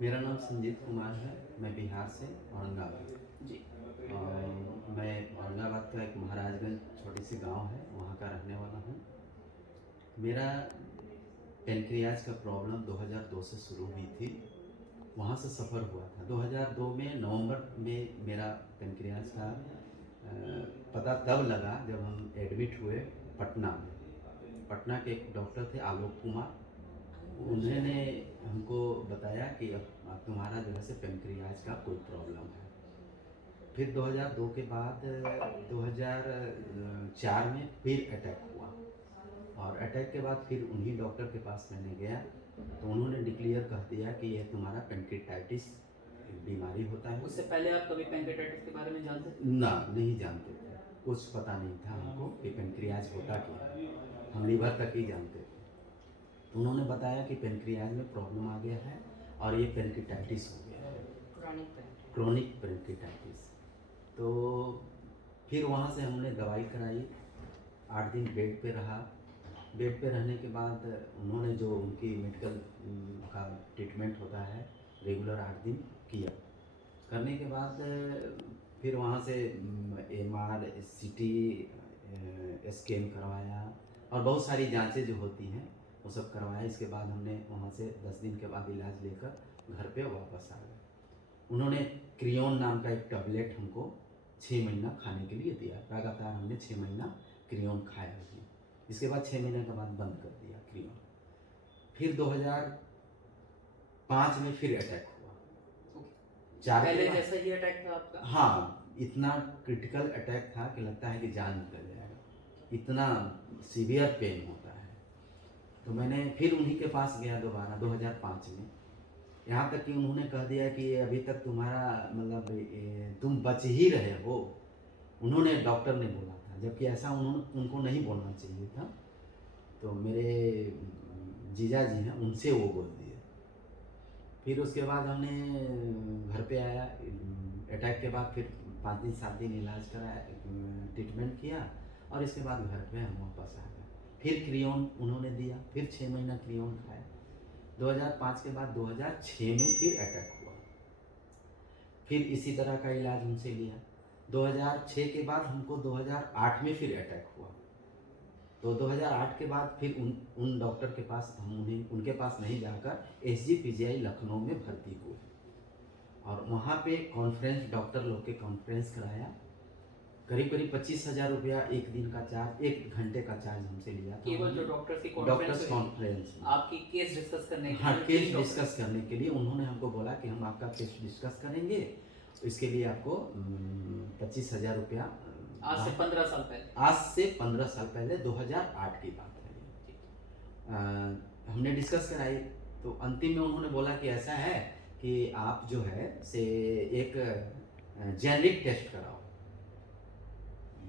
मेरा नाम संजीत कुमार है। मैं बिहार से औरंगाबाद जी। मैं औरंगाबाद का एक महाराजगंज छोटी सी गांव है, वहाँ का रहने वाला हूँ। मेरा पेनक्रियाज का प्रॉब्लम 2002 से शुरू हुई थी, वहाँ से सफ़र हुआ था। 2002 में नवंबर में मेरा पेनक्रियाज का पता तब लगा जब हम एडमिट हुए पटना में। पटना के एक डॉक्टर थे आलोक कुमार, उन्होंने हमको बताया कि अब तुम्हारा जो है से पेनक्रियाज का कोई प्रॉब्लम है। फिर 2002 के बाद 2004 में फिर अटैक हुआ, और अटैक के बाद फिर उन्हीं डॉक्टर के पास मैंने गया, तो उन्होंने डिक्लेयर कर दिया कि यह तुम्हारा पेनक्रियाटाइटिस बीमारी होता है। उससे पहले आप कभी पेनक्रियाटाइटिस के बारे में जानते थे? ना, नहीं जानते थे, कुछ पता नहीं था हमको कि पेनक्रियाज होता क्या है। हम लीवर तक ही जानते थे। तो उन्होंने बताया कि पेनक्रियाज में प्रॉब्लम आ गया है और ये पेनक्रियाटाइटिस हो गया है, क्रोनिक पेनक्रियाटाइटिस। तो फिर वहाँ से हमने दवाई कराई, 8 दिन बेड पे रहा। बेड पे रहने के बाद उन्होंने जो उनकी मेडिकल का ट्रीटमेंट होता है रेगुलर 8 दिन किया। करने के बाद फिर वहाँ से MR CT स्कैन करवाया और बहुत सारी जांचें जो होती हैं वो सब करवाया। इसके बाद हमने वहाँ से 10 दिन के बाद इलाज लेकर घर पे वापस आ गए। उन्होंने क्रियोन नाम का एक टैबलेट हमको 6 महीना खाने के लिए दिया। लगातार हमने 6 महीना क्रियोन खाया ही। इसके बाद 6 महीने के बाद बंद कर दिया क्रियोन। फिर 2005 में फिर अटैक हुआ। पहले जैसा ही अटैक था आपका? हाँ, इतना क्रिटिकल अटैक था कि लगता है कि जान निकल जाएगा, इतना सीवियर पेन होता है। तो मैंने फिर उन्हीं के पास गया दोबारा 2005 में। यहाँ तक कि उन्होंने कह दिया कि अभी तक तुम्हारा मतलब तुम बच ही रहे हो, उन्होंने डॉक्टर ने बोला था, जबकि ऐसा उनको नहीं बोलना चाहिए था। तो मेरे जीजा जी हैं, उनसे वो बोल दिए। फिर उसके बाद हमने घर पे आया, अटैक के बाद फिर 5 दिन 7 दिन इलाज कराया, ट्रीटमेंट किया, और इसके बाद घर पे हम वापस आ गए। फिर क्रियोन उन्होंने दिया, फिर 6 महीना क्रियोन खाया। 2005 के बाद 2006 में फिर अटैक हुआ। फिर इसी तरह का इलाज उनसे लिया। 2006 के बाद हमको 2008 में फिर अटैक हुआ। तो 2008 के बाद फिर उन डॉक्टर के पास हम उनके पास नहीं जाकर SGPGI लखनऊ में भर्ती हुए, और वहाँ पे कॉन्फ्रेंस, डॉक्टर लोग के कॉन्फ्रेंस कराया। करीब 25,000 रुपया एक दिन का चार्ज, 1 घंटे का चार्ज हमसे लिया था। केवल जो डॉक्टर्स की डॉक्टर्स कॉन्फ्रेंस आपकी केस डिस्कस करने के हाँ, लिए? केस डिस्कस करने के लिए उन्होंने हमको बोला कि हम आपका केस डिस्कस करेंगे, इसके लिए आपको 25,000 रुपया। आज से 15 साल पहले? आज से 15 साल पहले, 2008 की बात है। हमने डिस्कस कराई, तो अंतिम में उन्होंने बोला कि ऐसा है कि आप जो है से एक जेनेटिक टेस्ट कराओ,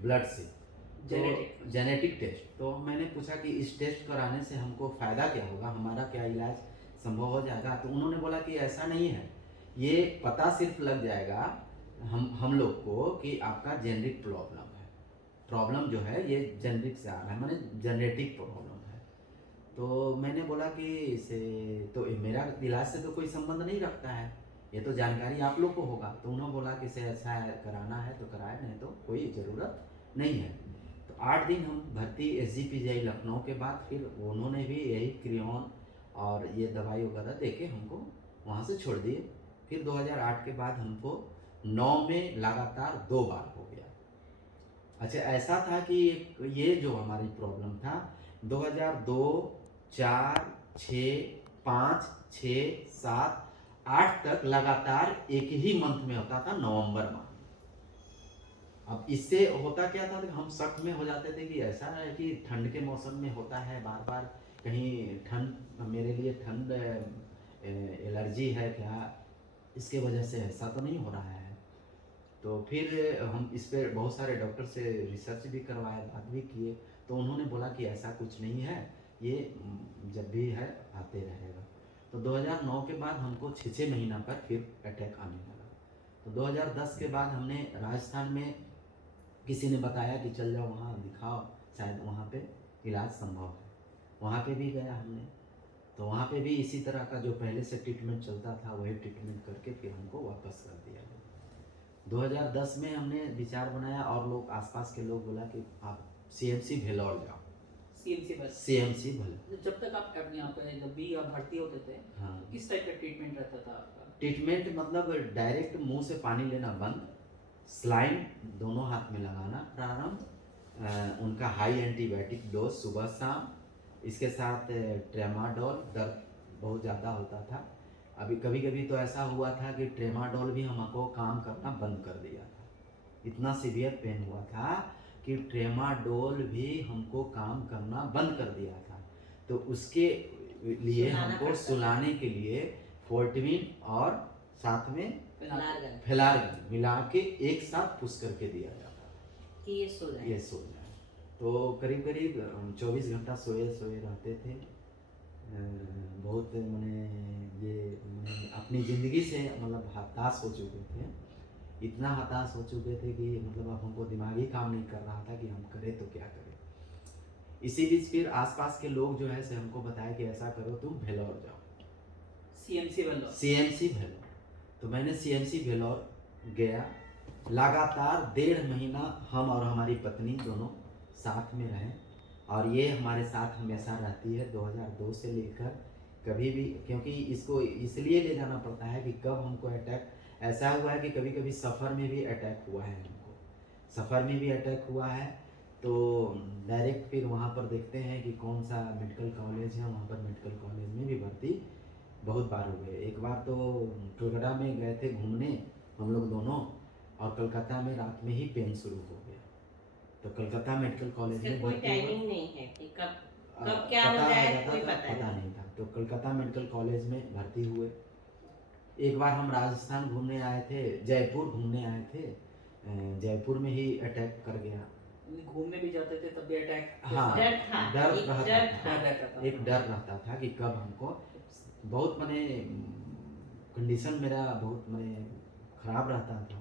ब्लड से, जेनेटिक टेस्ट। तो मैंने पूछा कि इस टेस्ट कराने से हमको फ़ायदा क्या होगा, हमारा क्या इलाज संभव हो जाएगा? तो उन्होंने बोला कि ऐसा नहीं है, ये पता सिर्फ लग जाएगा हम लोग को कि आपका जेनेटिक प्रॉब्लम जो है ये जेनेटिक से आ रहा है, माने जेनेटिक प्रॉब्लम है। तो मैंने बोला कि इसे तो मेरा इलाज से तो कोई संबंध नहीं रखता है, ये तो जानकारी आप लोग को होगा। तो उन्होंने बोला कि इसे अच्छा है, कराना है तो कराए, नहीं तो कोई ज़रूरत नहीं है। तो 8 दिन हम भर्ती SGPGI लखनऊ के बाद फिर उन्होंने भी यही क्रियोन और ये दवाई वगैरह दे के हमको वहाँ से छोड़ दिए। फिर 2008 के बाद हमको 9 में लगातार 2 बार हो गया। अच्छा, ऐसा था कि ये जो हमारी प्रॉब्लम था 2002, 4, 6, 5, 6, 7, 8 तक लगातार एक ही मंथ में होता था, नवंबर माह। अब इससे होता क्या था कि हम शक में हो जाते थे कि ऐसा है कि ठंड के मौसम में होता है बार बार, कहीं ठंड, मेरे लिए ठंड एलर्जी है क्या, इसके वजह से ऐसा तो नहीं हो रहा है। तो फिर हम इस पर बहुत सारे डॉक्टर से रिसर्च भी करवाए, बात भी किए, तो उन्होंने बोला कि ऐसा कुछ नहीं है, ये जब भी है आते रहेगा। तो 2009 के बाद हमको 6 महीना पर फिर अटैक आने लगा। तो 2010 के बाद हमने राजस्थान में किसी ने बताया कि चल जाओ वहाँ दिखाओ, शायद वहाँ पे इलाज संभव है। वहाँ पे भी गया हमने, तो वहाँ पे भी इसी तरह का जो पहले से ट्रीटमेंट चलता था वही ट्रीटमेंट करके फिर हमको वापस कर दिया गया। 2010 में हमने विचार बनाया और लोग आसपास के लोग बोला कि आप सीएमसी भेलौर जाओ। सीएमसी बस। सीएमसी भेलौर। जब तक आप अपने यहाँ पे जब भी आप भर्ती होते थे, हाँ। तो किस टाइप का ट्रीटमेंट रहता था आपका? ट्रीटमेंट मतलब डायरेक्ट मुंह से पानी लेना बंद, स्लाइन दोनों हाथ में लगाना प्रारंभ, उनका हाई एंटीबायोटिक डोज सुबह शाम, इसके साथ ट्रेमाडोल, दर्द बहुत ज़्यादा होता था। अभी कभी कभी तो ऐसा हुआ था कि ट्रेमाडोल भी हमको काम करना बंद कर दिया था, इतना सीवियर पेन हुआ था कि ट्रेमाडोल भी हमको काम करना बंद कर दिया था। तो उसके लिए हमको सुलाने के लिए फोर्टविन और साथ में फेलार्गन मिला के एक साथ पुश करके दिया जाता था कि ये सो जाए। तो करीब करीब 24 घंटा सोए रहते थे। बहुत मैंने अपनी ज़िंदगी से मतलब हताश हो चुके थे, इतना हताश हो चुके थे कि मतलब अब हमको दिमाग ही काम नहीं कर रहा था कि हम करें तो क्या करें। इसी बीच फिर आसपास के लोग जो है से हमको बताया कि ऐसा करो तुम भेलौर जाओ, सीएमसी भेलौर। तो मैंने सीएमसी भेलौर गया, लगातार 1.5 महीना हम और हमारी पत्नी दोनों साथ में रहे और ये हमारे साथ हमेशा रहती है 2002 से लेकर कभी भी, क्योंकि इसको इसलिए ले जाना पड़ता है कि कब हमको अटैक ऐसा हुआ है कि कभी कभी सफ़र में भी अटैक हुआ है, हमको सफ़र में भी अटैक हुआ है। तो डायरेक्ट फिर वहाँ पर देखते हैं कि कौन सा मेडिकल कॉलेज है, वहाँ पर मेडिकल कॉलेज में भी भर्ती बहुत बार हुए। एक बार तो कलकत्ता में गए थे घूमने हम लोग दोनों और कलकत्ता में रात में ही पेन शुरू हो गया, तो कलकत्ता मेडिकल कॉलेज में कोई टाइमिंग नहीं है कि कब क्या हो जाए कोई पता नहीं था। तो कलकत्ता मेडिकल कॉलेज में भर्ती हुए। एक बार हम राजस्थान घूमने आए थे, जयपुर घूमने आए थे, जयपुर में ही अटैक कर गया। घूमने भी जाते थे तब भी अटैक? हाँ, डर रहता था, एक डर रहता था कि कब हमको बहुत मैंने कंडीशन मेरा बहुत मैंने खराब रहता था,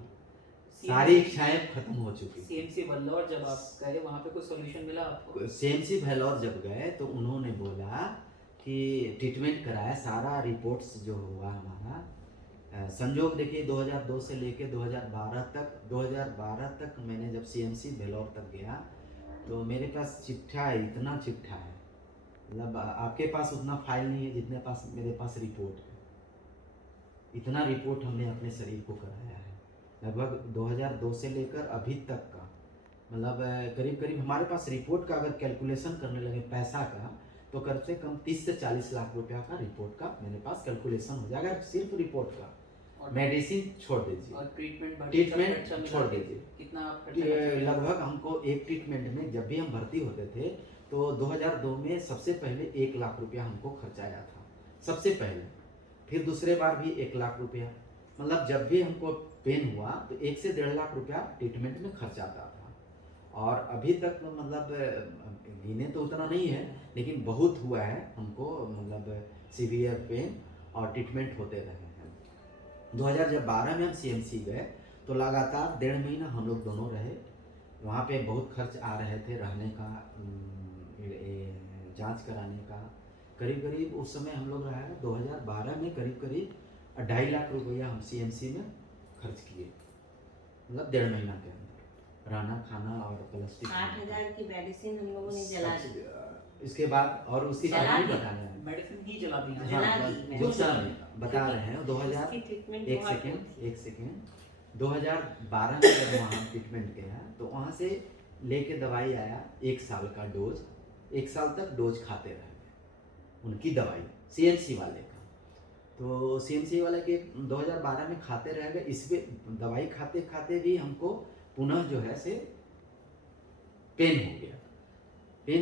सारी इच्छाएं खत्म हो चुकी। सीएमसी भेल्लोर जब आप गए वहाँ पे कोई सॉल्यूशन मिला आपको? सीएमसी भेल्लोर जब गए तो उन्होंने बोला कि ट्रीटमेंट कराया, सारा रिपोर्ट्स जो हुआ हमारा संजोग देखिए 2002 से लेके 2012 तक मैंने जब सीएमसी भेल्लोर तक गया तो मेरे पास चिट्ठा है, इतना चिट्ठा है, मतलब आपके पास उतना फाइल नहीं है जितने पास मेरे पास रिपोर्ट है। इतना रिपोर्ट हमने अपने शरीर को कराया है लगभग 2002 से लेकर अभी तक का, मतलब करीब करीब हमारे पास रिपोर्ट का अगर कैलकुलेशन करने लगे पैसा का तो कम से कम 30 से 40 लाख रुपया का रिपोर्ट का मेरे पास कैलकुलेशन हो जाएगा, सिर्फ रिपोर्ट का। मेडिसिन छोड़ दीजिए और ट्रीटमेंट छोड़ दीजिए, कितना लगभग हमको एक ट्रीटमेंट में जब भी हम भर्ती होते थे तो 2002 में सबसे पहले 1 लाख रुपया हमको खर्चाया था सबसे पहले, फिर दूसरे बार भी 1 लाख रुपया, मतलब जब भी हमको पेन हुआ तो 1 से 1.5 लाख रुपया ट्रीटमेंट में खर्च आता था। और अभी तक मतलब गिने तो उतना नहीं है लेकिन बहुत हुआ है हमको, मतलब सीवियर पेन और ट्रीटमेंट होते रहे हैं। 2012 में हम सीएमसी गए तो लगातार 1.5 महीना हम लोग दोनों रहे, वहाँ पे बहुत खर्च आ रहे थे, रहने का, जांच कराने का, करीब करीब उस समय हम लोग रहा 2012 में करीब 2.5 लाख रुपया हम सीएमसी में खर्च किए, मतलब 1.5 महीना के अंदर रहना खाना और प्लास्टिक 8,000 की मेडिसिन हम लोगों ने जला दी। इसके बाद और उसकी कहानी बताना है, मेडिसिन ही जला दी बता रहे हैं। 2000 एक सेकेंड 2012 में जब वहाँ ट्रीटमेंट गया तो वहाँ से लेके दवाई आया 1 साल का डोज, 1 साल तक डोज खाते रहे उनकी दवाई सीएमसी वाले का। तो सीएमसी वाले के 2012 में खाते रह गए, इसमें दवाई खाते खाते भी हमको पुनः जो है से पेन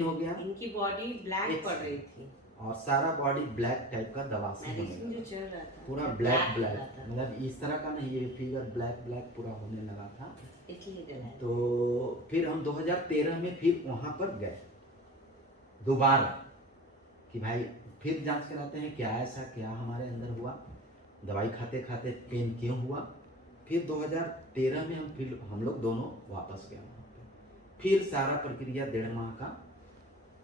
हो गया, इनकी बॉडी ब्लैक पड़ रही थी और सारा बॉडी ब्लैक टाइप का दवा से मेडिसिन जो चल रहा था पूरा ब्लैक मतलब इस तरह का नहीं, ये फिगर ब्लैक पूरा होने लगा था। तो फिर हम 2013 में फिर वहाँ पर गए दोबारा कि भाई फिर जांच कराते हैं क्या ऐसा क्या हमारे अंदर हुआ, दवाई खाते खाते पेन क्यों हुआ। फिर 2013 में हम लोग दोनों वापस गए वहाँ पे, फिर सारा प्रक्रिया 1.5 माह का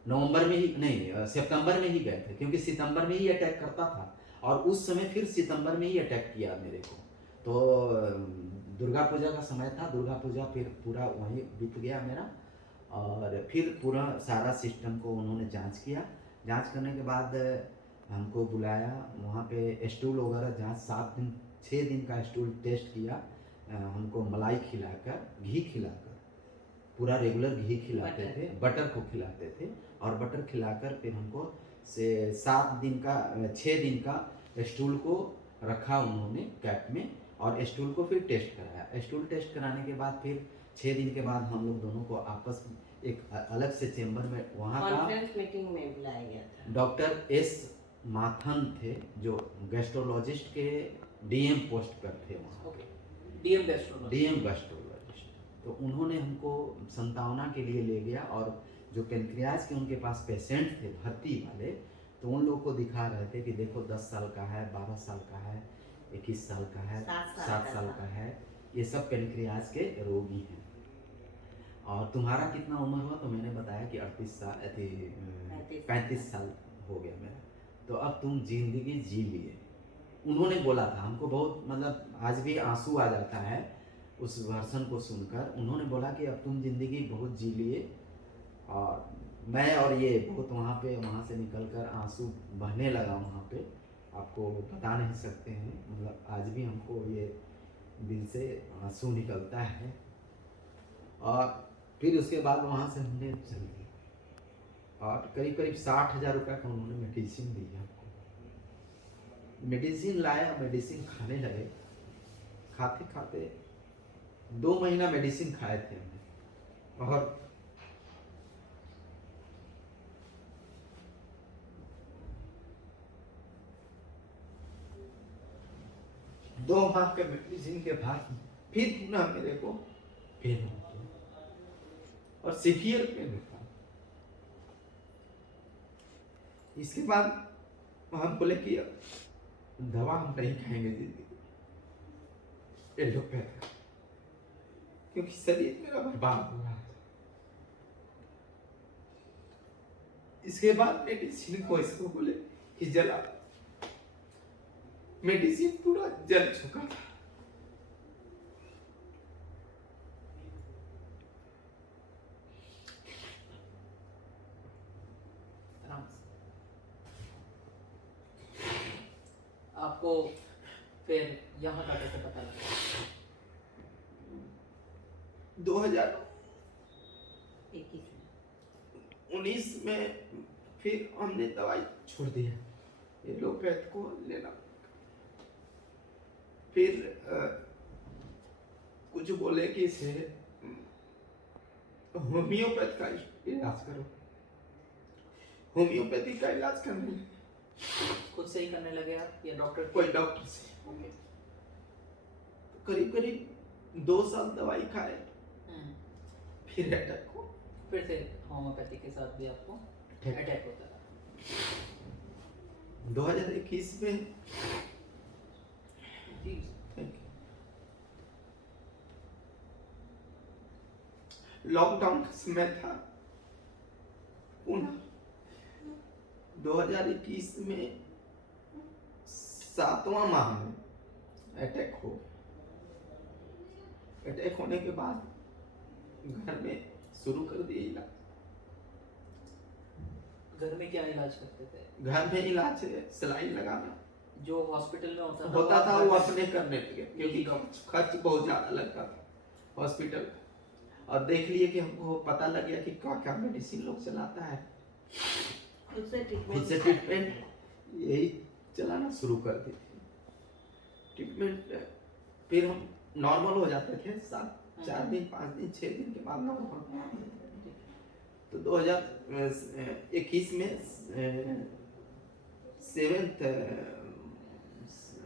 नवंबर में ही नहीं, सितंबर में ही गए थे, क्योंकि सितंबर में ही अटैक करता था और उस समय फिर सितंबर में ही अटैक किया मेरे को। तो दुर्गा पूजा का समय था, दुर्गा पूजा फिर पूरा वहीं बीत गया मेरा। और फिर पूरा सारा सिस्टम को उन्होंने जांच किया। जांच करने के बाद हमको बुलाया वहाँ पे, स्टूल वगैरह जांच 7 दिन 6 दिन का स्टूल टेस्ट किया। हमको मलाई खिलाकर, घी खिलाकर, पूरा रेगुलर घी खिलाते थे, बटर को खिलाते थे और बटर खिलाकर फिर हमको से 7 दिन का 6 दिन का स्टूल को रखा उन्होंने कैप में और स्टूल को फिर टेस्ट कराया। स्टूल टेस्ट कराने के बाद फिर 6 दिन के बाद हम लोग दोनों को आपस में एक अलग से चेंबर में वहाँ का कॉन्फ्रेंस मीटिंग में बुलाया गया था। डॉक्टर एस माथन थे जो गैस्ट्रोलॉजिस्ट के डीएम पोस्ट पर थे वहाँ। DM gastrologist. तो उन्होंने हमको संतावना के लिए ले गया और जो पेनक्रियाज के उनके पास पेशेंट थे भर्ती वाले, तो उन लोगों को दिखा रहे थे कि देखो 10 साल का है, 12 साल का है, 21 साल का है, 7 साल का है, ये सब पेनक्रियाज के रोगी हैं। और तुम्हारा कितना उम्र हुआ? तो मैंने बताया कि 35 साल हो गया मेरा, तो अब तुम जिंदगी जी लिए। उन्होंने बोला था हमको, बहुत मतलब आज भी आंसू आ जाता है उस वर्षन को सुनकर। उन्होंने बोला कि अब तुम जिंदगी बहुत जी लिए। और मैं और ये बहुत वहाँ से निकलकर आंसू बहने लगा वहाँ पे, आपको बता नहीं सकते हैं। मतलब आज भी हमको ये दिल से आंसू निकलता है। और फिर उसके बाद वहाँ से हमने चल दिया और करीब 60,000 रुपये का उन्होंने मेडिसिन दी हमको। मेडिसिन लाया, मेडिसिन खाने लगे। खाते खाते 2 महीना मेडिसिन खाए थे हमने और दो माह के मेडिसिन के बाद फिर पुनः मेरे को पेन होता और सीवियर पेन होता। इसके बाद हम बोले कि दवा हम नहीं खाएंगे जिंदगी, एलोपैथ, क्योंकि शरीर मेरा बर्बाद हो रहा है। इसके बाद मेडिसिन को इसको बोले कि जला, मेडिसिन पूरा जल चुका था। आपको फिर यहाँ का कैसे पता लगा? 2019 में फिर हमने दवाई छोड़ दिया, एलोपैथ को लेना। फिर कुछ बोले कि इसे होम्योपैथ का इलाज करो। होम्योपैथी का इलाज करने लगे। खुद से ही करने लगे आप या डॉक्टर? कोई डॉक्टर से। करीब 2 साल दवाई खाए, फिर अटैक हो। फिर से होम्योपैथी के साथ भी आपको अटैक होता रहा। 2021 में लॉकडाउन का समय था। पुनः 2021 में 7वां माह में अटैक हो। अटैक होने के बाद घर में शुरू कर दिए इलाज। घर में क्या इलाज करते थे? घर में इलाज सलाइन लगाना जो हॉस्पिटल में होता था वो अपने करने लगे, क्योंकि खर्च बहुत ज्यादा लगता था हॉस्पिटल। और देख लिए कि हमको पता लग गया कि क्या मेडिसिन लोग चलाता है। खुद से ट्रीटमेंट यही चलाना शुरू कर दी थी। ट्रीटमेंट फिर हम नॉर्मल हो जाते थे 4 दिन 5 दिन 6 दिन के बाद नॉर्मल। तो 2021 में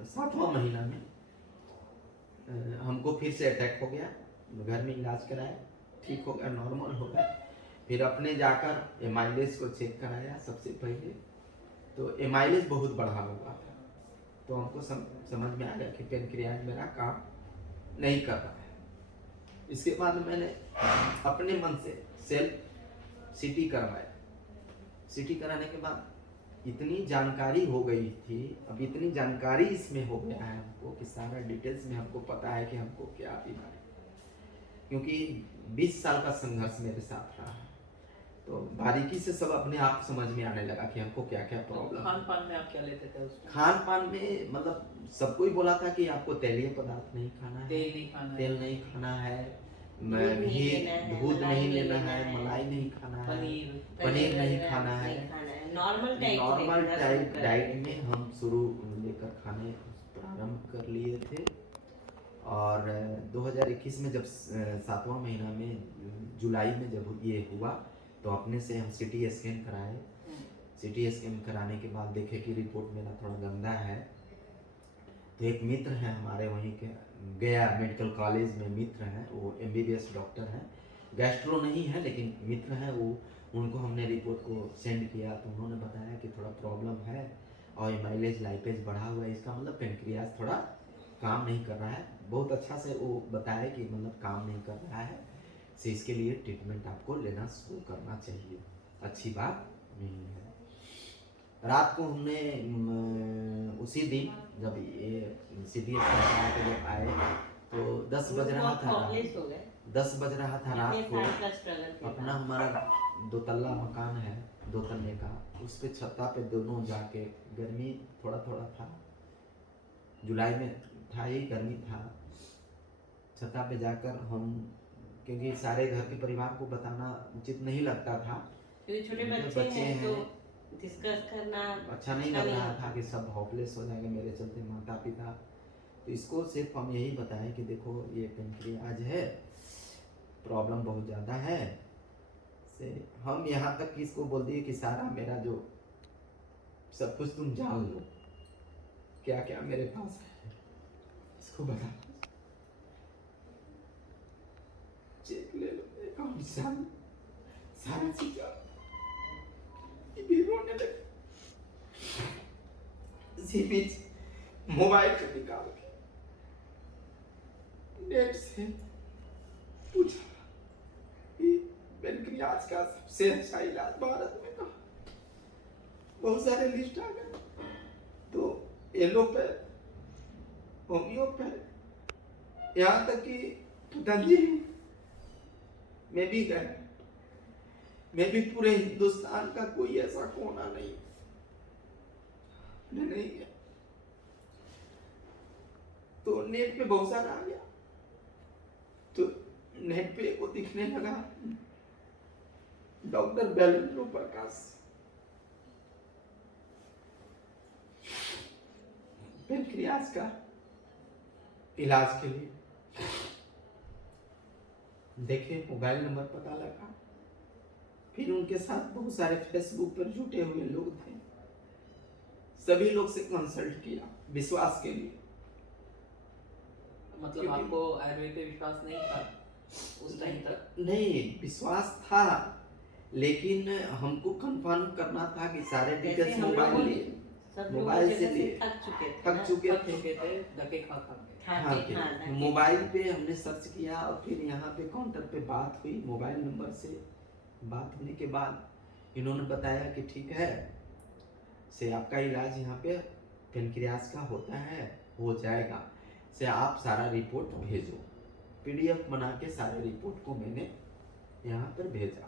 7वां महीना में हमको फिर से अटैक हो गया। घर में इलाज कराया, ठीक हो गया, नॉर्मल हो गया। फिर अपने जाकर एमाइलेज को चेक कराया सबसे पहले, तो एमाइलेज बहुत बढ़ा हुआ था। तो हमको समझ में आ गया कि पेनक्रियाज मेरा काम नहीं कर रहा है। इसके बाद मैंने अपने मन से सेल्फ सीटी करवाया सीटी कराने के बाद इतनी जानकारी हो गई थी, अब इतनी जानकारी इसमें हो गया है हमको कि सारा डिटेल्स में हमको पता है कि हमको क्या बीमारी, क्योंकि 20 साल का संघर्ष मेरे साथ रहा है, तो बारीकी से सब अपने आप समझ में आने लगा कि हमको क्या क्या प्रॉब्लम। खान पान में आप क्या लेते थे उसमें? खान पान में मतलब सबको ही बोला था कि आपको तेलीय पदार्थ नहीं खाना है, तेल नहीं खाना है, तेल नहीं खाना है, दूध नहीं घी लेना है, दूध मलाई नहीं नहीं लेना लेना है, है, मलाई नहीं खाना है, पनीर पनीर नहीं वगैरह खाना है। नहीं खाना है। नॉर्मल टाइप नॉर्मल देखना टाइप शुरू कर डाइट दिए में थे। हम शुरू लेकर खाने प्रारंभ कर लिए थे। और 2021 में जब 7वां महीना में जुलाई में जब ये हुआ तो अपने से हम सिटी स्कैन कराए। सिटी स्कैन कराने के बाद देखे कि रिपोर्ट मेरा थोड़ा गंदा है, तो एक मित्र हैं हमारे वहीं के गया मेडिकल कॉलेज में मित्र हैं, वो MBBS डॉक्टर हैं, गैस्ट्रो नहीं है लेकिन मित्र हैं वो, उनको हमने रिपोर्ट को सेंड किया तो उन्होंने बताया कि थोड़ा प्रॉब्लम है और माइलेज लाइपेज बढ़ा हुआ है, इसका मतलब पेनक्रियास थोड़ा काम नहीं कर रहा है। बहुत अच्छा से वो बताया कि मतलब काम नहीं कर रहा है, से इसके लिए ट्रीटमेंट आपको लेना शुरू करना चाहिए, अच्छी बात नहीं है। रात को हमने उसी दिन जब ये सिटी स्कैन के जब आए तो 10 बज रहा बहुत था, hopeless हो गए। 10 बज रहा था रात इतने को। साल का स्ट्रगल के अपना बाद। हमारा 2 तल्ला मकान है, 2 तल्ले का, उस पे छत्ता पे दोनों जाके, गर्मी थोड़ा थोड़ा था, जुलाई में था ही गर्मी था, छत्ता पे जाकर हम, क्योंकि सारे घर के परिवार को बताना उचित नहीं लगता था, क्योंकि छोटे उनके बच्चे हैं तो हैं, डिस्कस करना अच्छा नहीं लग रहा था कि सब होपलेस हो जाएंगे मेरे चलते माता पिता। तो इसको सिर्फ हम यही बताएं कि देखो ये पेनक्रियाज है, प्रॉब्लम बहुत ज़्यादा है, से हम यहाँ तक कि इसको बोल दिए कि सारा मेरा जो सब कुछ तुम जान लो, क्या क्या मेरे पास है इसको बता, चेक ले लो, अकाउंट सारा चीज भी रोने लगे। इसी बीच मोबाइल से निकाल के नेट से पूछा कि पेनक्रियाज का सबसे अच्छा इलाज भारत में कहाँ, बहुत सारे लिस्ट आ गए, तो एलोपैथ, होम्योपैथ, यहाँ तक कि पतंजलि में भी गए, मैं भी पूरे हिंदुस्तान का कोई ऐसा कोना नहीं गया। तो नेट पे बहुत सारा आ गया, तो नेट पे वो दिखने लगा डॉक्टर बैलेंद्रो प्रकाश, पेनक्रियाज का इलाज के लिए। देखे मोबाइल नंबर पता लगा, फिर उनके साथ बहुत सारे फेसबुक पर जुटे हुए लोग थे, सभी लोग से कंसल्ट किया विश्वास के लिए। मतलब आपको आयुर्वेद पे विश्वास नहीं था उस टाइम तक? नहीं, विश्वास था लेकिन हमको कंफर्म करना था कि सारे डिटेल्स मोबाइल लिए, मोबाइल से लिए थक चुके थे धक्के खा खा के। हाँ के मोबाइल पे हमने सर्च किया और फिर यहाँ पे काउंटर पे बात हुई, मोबाइल नंबर से बात होने के बाद इन्होंने बताया कि ठीक है से आपका इलाज यहाँ पे पेनक्रियाज का होता है, हो जाएगा, से आप सारा रिपोर्ट भेजो। PDF बना के सारे रिपोर्ट को मैंने यहाँ पर भेजा।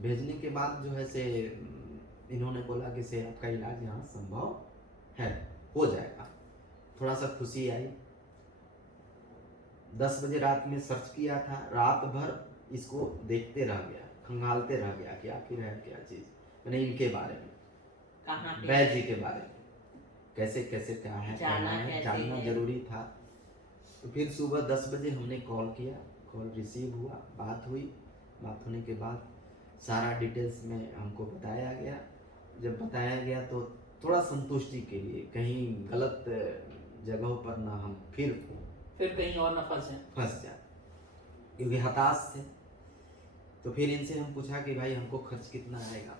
भेजने के बाद जो है से इन्होंने बोला कि से आपका इलाज यहाँ संभव है, हो जाएगा। थोड़ा सा खुशी आई। 10 बजे रात में सर्च किया था, रात भर इसको देखते रह गया, खंगालते रह गया कि आखिर है क्या चीज़, मैंने इनके बारे में, वैद्य जी के बारे में, कैसे कैसे क्या है जानना जरूरी था। तो फिर सुबह 10 बजे हमने कॉल किया, कॉल रिसीव हुआ, बात हुई, बात होने के बाद सारा डिटेल्स में हमको बताया गया। जब बताया गया तो थोड़ा संतुष्टि के लिए, कहीं गलत जगहों पर ना हम फिर कहीं और ना फंस जाए, क्योंकि हताश थे। तो फिर इनसे हम पूछा कि भाई हमको खर्च कितना आएगा,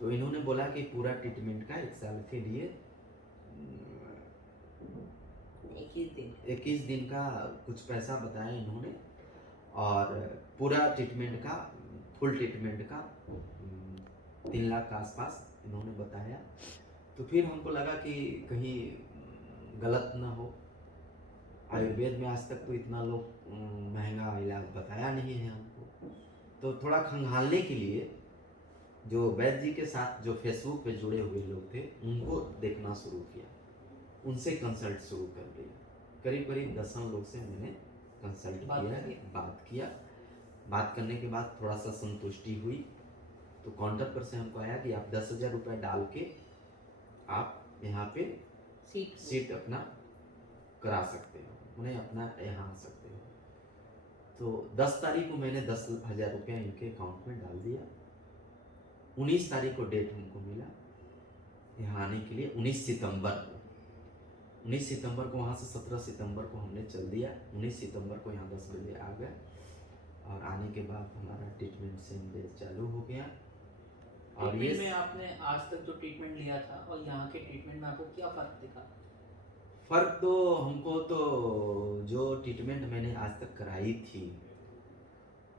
तो इन्होंने बोला कि पूरा ट्रीटमेंट का 1 साल के लिए 21 दिन का कुछ पैसा बताया इन्होंने, और पूरा ट्रीटमेंट का, फुल ट्रीटमेंट का 3 लाख के आसपास इन्होंने बताया। तो फिर हमको लगा कि कहीं गलत ना हो। आयुर्वेद में आज तक तो इतना लोग महंगा इलाज बताया नहीं है हमको। तो थोड़ा खंगालने के लिए जो वैद्य जी के साथ जो फेसबुक पे जुड़े हुए लोग थे उनको देखना शुरू किया, उनसे कंसल्ट शुरू कर दिया। करीब करीब 10 लोग से मैंने कंसल्ट किया। बात करने के बाद थोड़ा सा संतुष्टि हुई, तो काउंटर पर से हमको आया कि आप 10,000 रुपये डाल के आप यहाँ पे सीट अपना करा सकते हो, उन्हें अपना यहाँ आ सकते हो। तो 10 तारीख को मैंने 10,000 रुपया इनके अकाउंट में डाल दिया। 19 तारीख को डेट हमको मिला यहाँ आने के लिए, 19 सितंबर को वहाँ से 17 सितंबर को हमने चल दिया। 19 सितंबर को यहाँ 10 बजे आ गए और आने के बाद हमारा ट्रीटमेंट सेम डे चालू हो गया। और ये में आपने आज तक जो ट्रीटमेंट लिया था और यहाँ के ट्रीटमेंट में आपको क्या फ़र्क दिखा? फ़र्क तो हमको तो जो ट्रीटमेंट मैंने आज तक कराई थी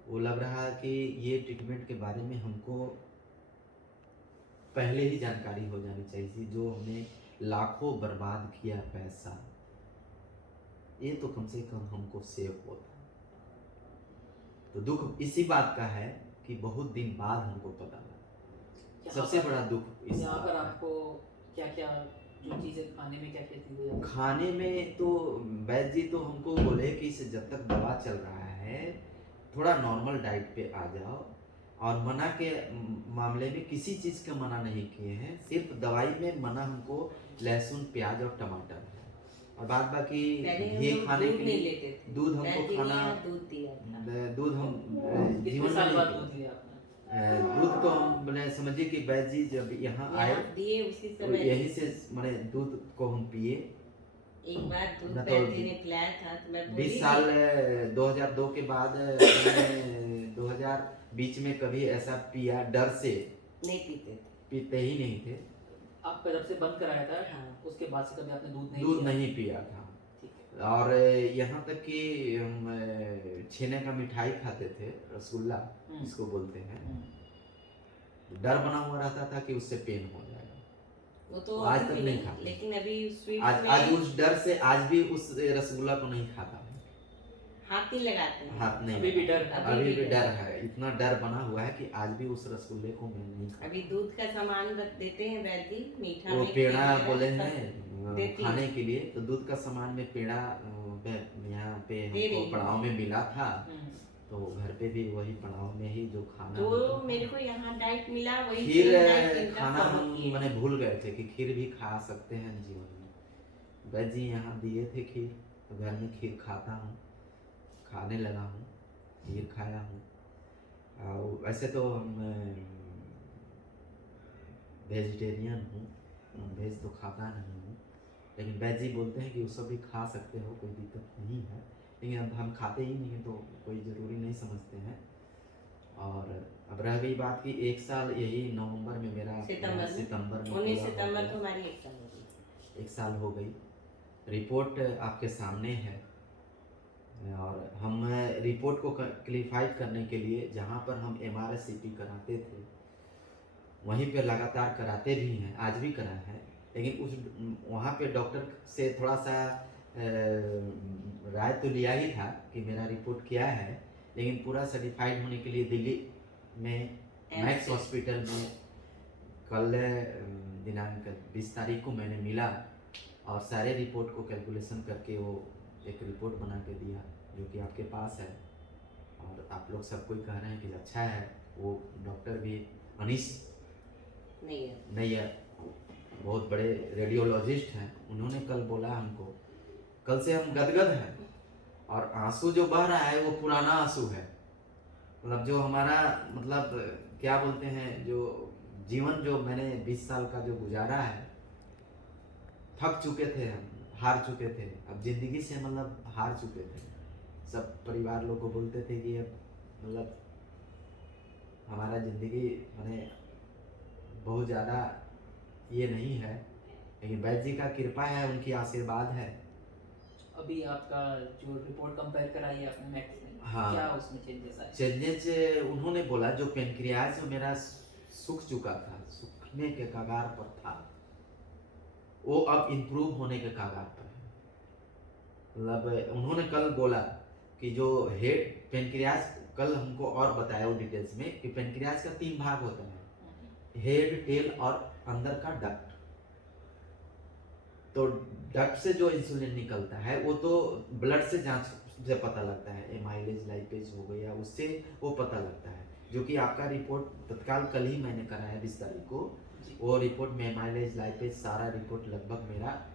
वो लग रहा कि ये ट्रीटमेंट के बारे में हमको पहले ही जानकारी हो जानी चाहिए थी। जो हमने लाखों बर्बाद किया पैसा, ये तो कम से कम हमको सेव होता। तो दुख इसी बात का है कि बहुत दिन बाद हमको पता लगा। सबसे बड़ा दुख इस यहाँ पर आपको क्या क्या जो चीज़ें खाने में क्या क्या चीज़ें? खाने में तो वैद्य जी तो हमको बोले कि इसे जब तक दवा चल रहा है थोड़ा नॉर्मल डाइट पे आ जाओ, और मना के मामले में किसी चीज़ का मना नहीं किए हैं। सिर्फ दवाई में मना हमको लहसुन, प्याज और टमाटर है, और बाद बाकी घी खाने के लिए दूध हमको खाना, दूध हम जीवन में दूध तो हम मैंने समझिए कि वैद्य जी जब यहाँ आए दिए उसी तो समय यही से मैंने दूध को हम पिए। एक बार दूध वैद्य जी ने पिलाया था तो मैं 20 साल 2002 के बाद 2000 बीच में कभी ऐसा पिया डर से नहीं पीते ही नहीं थे। आपका जब से बंद कराया था हाँ। उसके बाद से कभी आपने दूध नहीं पिया था। और यहाँ तक कि हम छेने का मिठाई खाते थे, रसगुल्ला इसको बोलते हैं, डर बना हुआ रहता था कि उससे पेन हो जाएगा। वो तो आज तक नहीं खाता, लेकिन अभी आज उस डर से आज भी उस रसगुल्ला को नहीं खाता, हाथ नहीं लगाते हैं। हाथ नहीं, अभी भी डर है। इतना डर बना हुआ है कि आज भी उस रसगुल्ले को मैं नहीं खाता। अभी दूध का सामान रख देते हैं वैद्य जी, मीठा वो में पेड़ा बोले हैं खाने के लिए, तो दूध का सामान में पेड़ा यहाँ पे हमको पड़ाव में मिला था, तो घर पे भी वही पड़ाव में ही जो खाना जो मेरे को यहाँ डाइट मिला वही खीर खाना हम मैंने भूल गए थे कि खीर भी खा सकते हैं जीवन में। वैद्य जी यहाँ दिए थे खीर, तो घर में खीर खाता हूँ, खाने लगा हूँ, खीर खाया हूँ। और वैसे तो हम वेजिटेरियन हूँ, वेज तो खाता नहीं हूँ, लेकिन वैद्य जी बोलते हैं कि वो सब भी खा सकते हो, कोई दिक्कत नहीं है। लेकिन अब हम खाते ही नहीं हैं तो कोई ज़रूरी नहीं समझते हैं। और अब रह गई बात कि 1 साल यही नवंबर में मेरा सितंबर में 19 सितंबर को हमारी 1 साल हो गई। 1 साल हो गई। रिपोर्ट आपके सामने है, और हम रिपोर्ट को क्लिफाई करने के लिए जहाँ पर हम MRI-CT कराते थे वहीं पे लगातार कराते भी हैं, आज भी करा है। लेकिन उस वहाँ पे डॉक्टर से थोड़ा सा राय तो लिया ही था कि मेरा रिपोर्ट क्या है, लेकिन पूरा सर्टिफाइड होने के लिए दिल्ली में मैक्स हॉस्पिटल में कल दिनांक 20 तारीख को मैंने मिला, और सारे रिपोर्ट को कैलकुलेशन करके वो एक रिपोर्ट बना के दिया जो कि आपके पास है, और आप लोग सब कोई कह रहे हैं कि अच्छा है। वो डॉक्टर भी अनीश नैयर बहुत बड़े रेडियोलॉजिस्ट हैं, उन्होंने कल बोला हमको, कल से हम गदगद हैं, और आंसू जो बह रहा है वो पुराना आंसू है। मतलब जो हमारा मतलब क्या बोलते हैं, जो जीवन जो मैंने 20 साल का जो गुजारा है, थक चुके थे हम, हार चुके थे, अब जिंदगी से मतलब हार चुके थे। सब परिवार लोग को बोलते थे कि अब मतलब हमारा ज़िंदगी मैंने बहुत ज़्यादा ये नहीं है, लेकिन वैद्य जी का कृपा है, उनकी आशीर्वाद है। अभी आपका जो रिपोर्ट कंपेयर कराई है आपने मैक्स में, हाँ, क्या उसमें चेंजेस आए? चेंजेस उन्होंने बोला जो पेनक्रियाज जो मेरा सूख चुका था, सूखने के कगार पर था, वो अब इम्प्रूव होने के कगार पर है। मतलब उन्होंने कल बोला कि जो हेड पेनक्रियाज, कल हमको और बताया वो डिटेल्स में कि पेनक्रियाज का 3 भाग होता है, हेड, टेल और अंदर का डक्ट। तो डक्ट से जो इंसुलिन निकलता है वो तो ब्लड से जांच से पता लगता है, एमाइलेज लाइपेज हो गया, उससे वो पता लगता है, जो कि आपका रिपोर्ट तत्काल कल ही मैंने कराया 20 तारीख को। वो रिपोर्ट में एमाइलेज लाइपेज सारा रिपोर्ट लगभग मेरा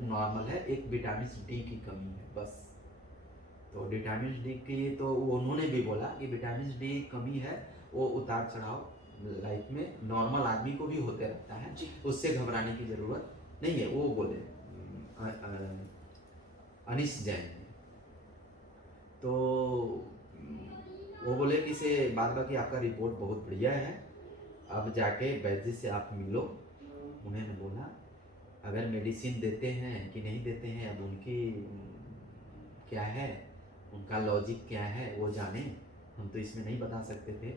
नॉर्मल है, एक विटामिन डी की कमी है बस। तो विटामिन डी की तो उन्होंने भी बोला कि विटामिन डी कमी है, वो उतार चढ़ाव लाइफ में नॉर्मल आदमी को भी होते रहता है, उससे घबराने की ज़रूरत नहीं है, वो बोले अनिश जैन ने। तो वो बोले कि से बाद बाकी आपका रिपोर्ट बहुत बढ़िया है, अब जाके वैद्य से आप मिलो। उन्होंने बोला अगर मेडिसिन देते हैं कि नहीं देते हैं अब उनकी क्या है, उनका लॉजिक क्या है वो जाने, हम तो इसमें नहीं बता सकते थे।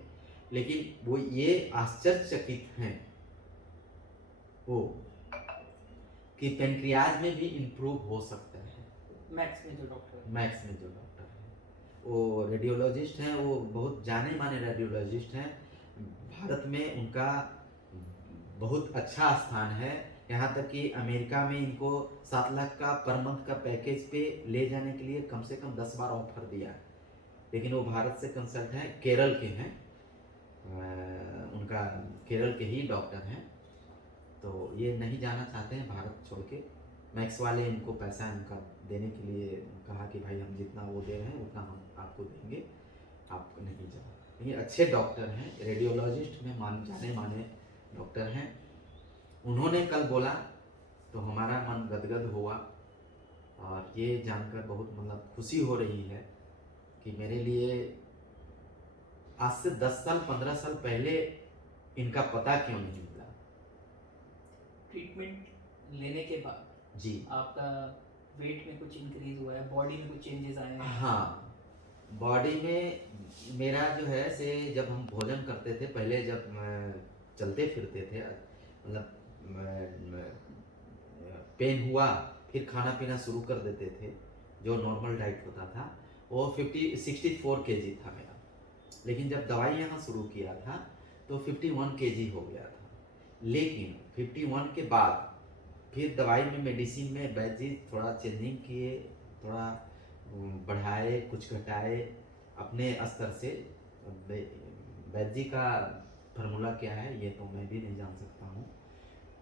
लेकिन वो ये आश्चर्यचकित हैं वो कि पेनक्रियाज में भी इम्प्रूव हो सकता है। मैक्स में जो डॉक्टर है वो रेडियोलॉजिस्ट हैं, वो बहुत जाने माने रेडियोलॉजिस्ट हैं, भारत में उनका बहुत अच्छा स्थान है। यहाँ तक कि अमेरिका में इनको 7 लाख का पर मंथ का पैकेज पे ले जाने के लिए कम से कम 10 बार ऑफर दिया, लेकिन वो भारत से कंसल्ट हैं, केरल के हैं, उनका केरल के ही डॉक्टर हैं, तो ये नहीं जाना चाहते हैं भारत छोड़ के। मैक्स वाले इनको पैसा उनका देने के लिए कहा कि भाई हम जितना वो दे रहे हैं उतना हम आपको देंगे, आप नहीं जाओ। ये अच्छे डॉक्टर हैं, रेडियोलॉजिस्ट में जाने माने डॉक्टर हैं। उन्होंने कल बोला तो हमारा मन गदगद हुआ, और ये जानकर बहुत मतलब खुशी हो रही है कि मेरे लिए आज से 10 साल 15 साल पहले इनका पता क्यों नहीं मिला। ट्रीटमेंट लेने के बाद जी आपका वेट में कुछ इंक्रीज हुआ है, बॉडी में कुछ चेंजेस आए हैं? हाँ, बॉडी में मेरा जो है से जब हम भोजन करते थे पहले, जब चलते फिरते थे, मतलब पेन हुआ फिर खाना पीना शुरू कर देते थे, जो नॉर्मल डाइट होता था वो 64 kg था मेरा। लेकिन जब दवाई यहाँ शुरू किया था तो 51 kg हो गया था। लेकिन 51 के बाद फिर दवाई में, मेडिसिन में वैद्य जी थोड़ा चेंजिंग किए, थोड़ा बढ़ाए, कुछ घटाए अपने स्तर से। वैद्य जी का फार्मूला क्या है ये तो मैं भी नहीं जान सकता हूँ।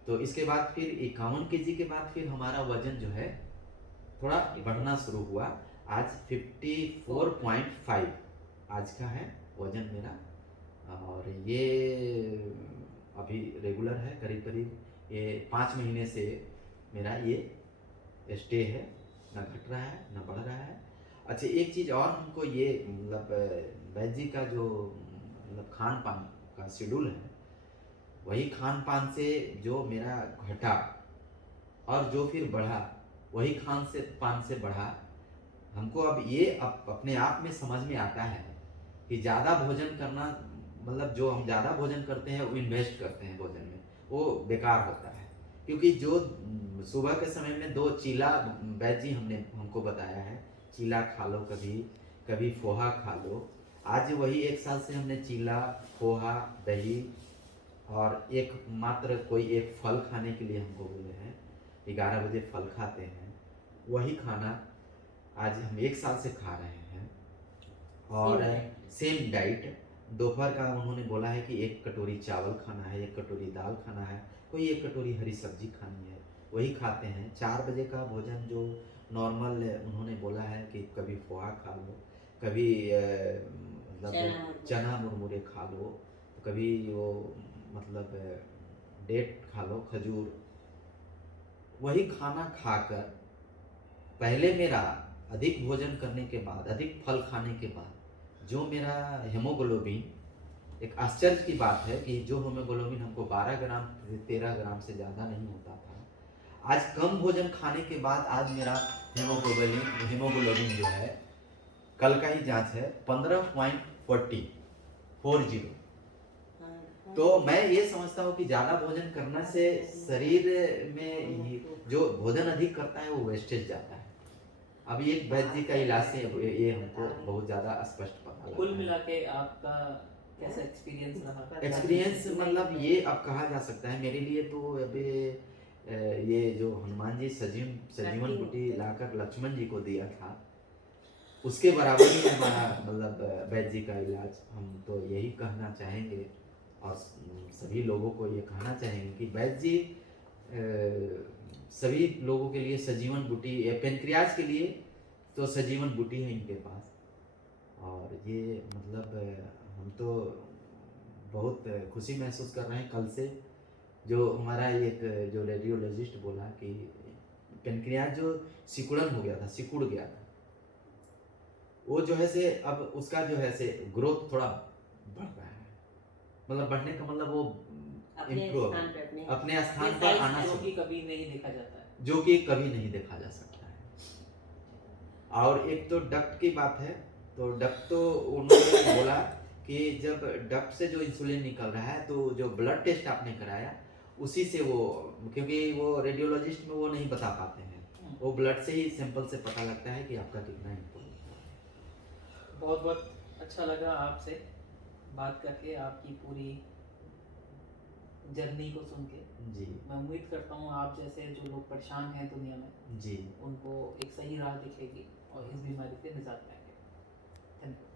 तो इसके बाद फिर 51 kg के बाद फिर हमारा वजन जो है थोड़ा बढ़ना शुरू हुआ। आज 54.5 आज का है वजन मेरा, और ये अभी रेगुलर है, करीब करीब ये 5 महीने से मेरा ये स्टे है, ना घट रहा है ना बढ़ रहा है। अच्छा, एक चीज़ और हमको ये मतलब वैद्य जी का जो मतलब खान पान का शेड्यूल है, वही खान पान से जो मेरा घटा और जो फिर बढ़ा वही खान से पान से बढ़ा। हमको अब ये अपने आप में समझ में आता है कि ज़्यादा भोजन करना, मतलब जो हम ज़्यादा भोजन करते हैं वो इन्वेस्ट करते हैं भोजन में, वो बेकार होता है। क्योंकि जो सुबह के समय में 2 चीला वैद्य जी हमको बताया है, चीला खा लो, कभी कभी पोहा खा लो। आज वही 1 साल से हमने चीला, पोहा, दही और एक मात्र कोई एक फल खाने के लिए हमको बोले हैं, 11 बजे फल खाते हैं, वही खाना आज हम 1 साल से खा रहे हैं। और सेम डाइट, दोपहर का उन्होंने बोला है कि 1 कटोरी चावल खाना है, 1 कटोरी दाल खाना है, कोई 1 कटोरी हरी सब्जी खानी है, वही खाते हैं। 4 बजे का भोजन जो नॉर्मल उन्होंने बोला है कि कभी पोहा खा लो, कभी मतलब चना मुरमुरे खा लो, कभी वो मतलब डेट खा लो, खजूर, वही खाना खाकर पहले मेरा अधिक भोजन करने के बाद, अधिक फल खाने के बाद जो मेरा हेमोग्लोबिन, एक आश्चर्य की बात है कि जो हेमोग्लोबिन हमको 12 ग्राम 13 ग्राम से ज़्यादा नहीं होता था, आज कम भोजन खाने के बाद आज मेरा हेमोग्लोबिन जो है, कल का ही जांच है 15.40 तो मैं ये समझता हूँ कि ज़्यादा भोजन करने से शरीर में जो भोजन अधिक करता है वो वेस्टेज जाता है। अब ये वैद्य जी का इलाज से ये हमको बहुत ज़्यादा स्पष्ट पता कुल लगा मिला के आपका कैसा एक्सपीरियंस रहा? एक्सपीरियंस मतलब ये अब कहा जा सकता है मेरे लिए तो अभी ये जो हनुमान जी सजीवन बूटी लाकर लक्ष्मण जी को दिया था उसके बराबर ही हमारा मतलब वैद्य जी का इलाज। हम तो यही कहना चाहेंगे और सभी लोगों को ये कहना चाहेंगे कि वैद्य जी सभी लोगों के लिए सजीवन बूटी पेनक्रियाज के लिए तो सजीवन बूटी है इनके पास। और ये मतलब हम तो बहुत खुशी महसूस कर रहे हैं कल से जो हमारा एक जो रेडियोलॉजिस्ट बोला कि पेनक्रियाज जो सिकुड़न हो गया था सिकुड़ गया था वो जो है से अब उसका जो है से ग्रोथ थोड़ा बढ़ रहा है मतलब बढ़ने का मतलब वो इम्प्रूव अपने स्थान पर आना जो कि कभी नहीं देखा जाता है जो कि कभी नहीं देखा जा सकता है। और एक तो डक्ट की बात है तो डक्ट तो उन्होंने बोला कि जब डक्ट से जो इंसुलिन निकल रहा है तो जो ब्लड टेस्ट आपने कराया उसी से वो क्योंकि वो रेडियोलॉजिस्ट में वो नहीं बता पाते हैं वो ब्लड से ही सैंपल से पता लगता है कि आपका कितना इम्प्रूव है। बहुत बहुत अच्छा लगा आपसे बात करके आपकी पूरी जर्नी को सुन के। जी मैं उम्मीद करता हूँ आप जैसे जो लोग परेशान हैं दुनिया में जी उनको एक सही राह दिखेगी और इस बीमारी से निजात पाएंगे। धन्यवाद।